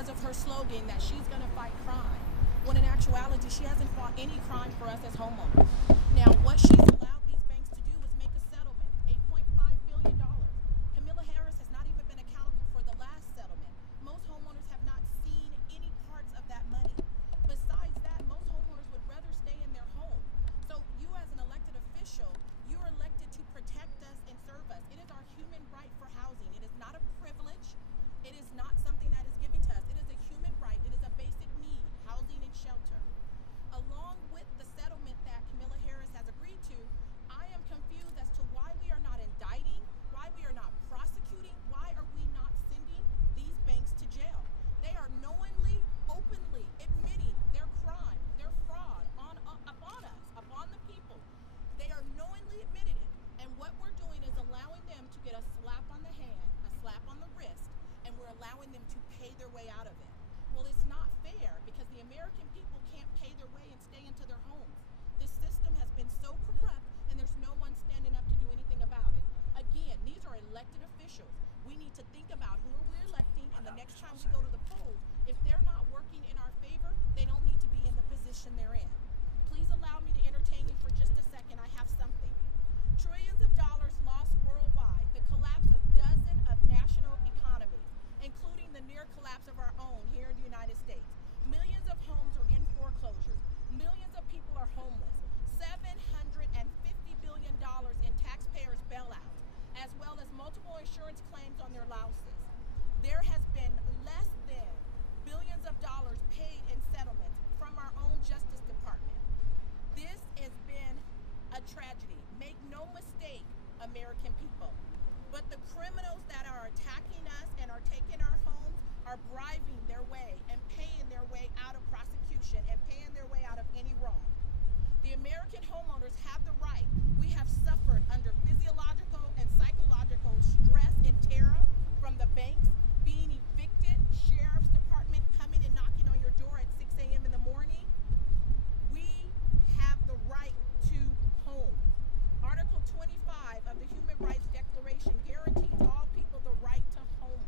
because of her slogan that she's going to fight crime, when in actuality she hasn't fought any crime for us as homeowners. Now, what she's allowed these banks to do is make a settlement, $8.5 billion. Kamala Harris has not even been accountable for the last settlement. Most homeowners have not seen any parts of that money. Besides that, most homeowners would rather stay in their home. So you as an elected official, you're elected to protect us and serve us. It is our human right for housing. It is not a privilege. It is not something that is given to us. It is a human right. It is a basic need, housing and shelter. Along with the settlement that Kamala Harris has agreed to, I am confused as to why we are not indicting, why we are not prosecuting, why are we not sending these banks to jail. They are knowingly, openly admitting their crime, their fraud upon us, upon the people. They are knowingly admitted it. And what we're doing is allowing them to get a slap on the hand, a slap on the wrist, and we're allowing them to pay their way out of it. Well, it's not fair because the American people can't pay their way and stay into their homes. This system has been so corrupt and there's no one standing up to do anything about it. Again, these are elected officials. We need to think about who we're electing, and the next time we go to the polls, if they're not working in our favor, they don't need to be in the position they're in. Please allow me to entertain you for just a second. I have something. Trillions of dollars lost worldwide, the collapse of dozens of national economies, including the near collapse of our own here in the United States. Millions of homes are in foreclosures. Millions of people are homeless. $750 billion in taxpayers' bailouts, as well as multiple insurance claims on their louses. There has been less than billions of dollars paid in settlements from our own Justice Department. This has been a tragedy. Make no mistake, American people. But the criminals that are attacking us and are taking our homes are bribing their way and paying their way out of prosecution and paying their way out of any wrong. The American homeowners have the right. We have suffered under physiological and psychological stress and terror from the banks, being evicted, sheriff's department coming and knocking on your door at 6 a.m. in the morning. We have the right to home. Article 25 of the Human Rights Declaration guarantees all people the right to home,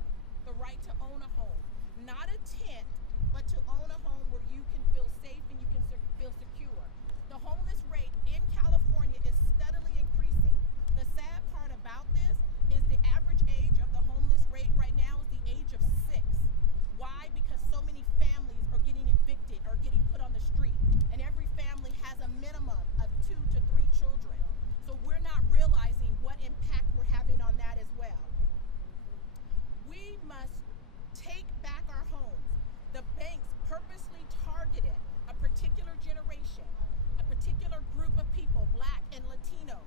the right to own a home. Not a tent, but to own a home where you can feel safe and you can feel secure. The homeless rate in California is steadily increasing. The sad part about this is the average age of the homeless rate right now is the age of 6. Why? Because so many families are getting evicted or getting put on the street, and every family has a minimum of 2 to 3 children. So we're not realizing what impact we're having on that as well. We must take back our homes. The banks purposely targeted a particular generation, a particular group of people, Black and Latinos.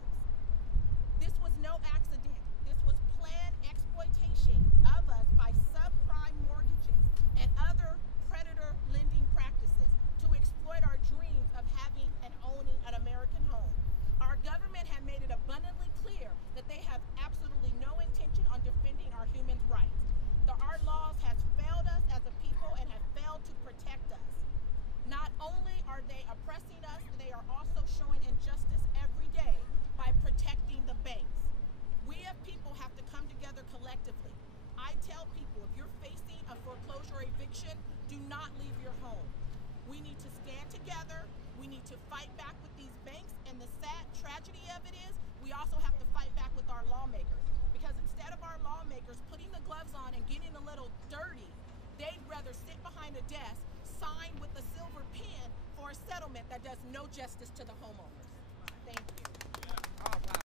This was no accident. This was planned exploitation of us by subprime mortgages and other predator lending practices to exploit our dreams of having and owning an American home. Our government had made it abundantly clear that they have absolutely no intention on defending our human rights. Our laws have failed us as a people and have failed to protect us. Not only are they oppressing us, they are also showing injustice every day by protecting the banks. We as people have to come together collectively. I tell people, if you're facing a foreclosure or eviction, do not leave your home. We need to stand together. We need to fight back with these banks. And the sad tragedy of it is, we also have to fight back with our lawmakers. Because instead of our lawmakers putting the gloves on and getting a little dirty, they'd rather sit behind a desk, sign with a silver pen for a settlement that does no justice to the homeowners. Thank you.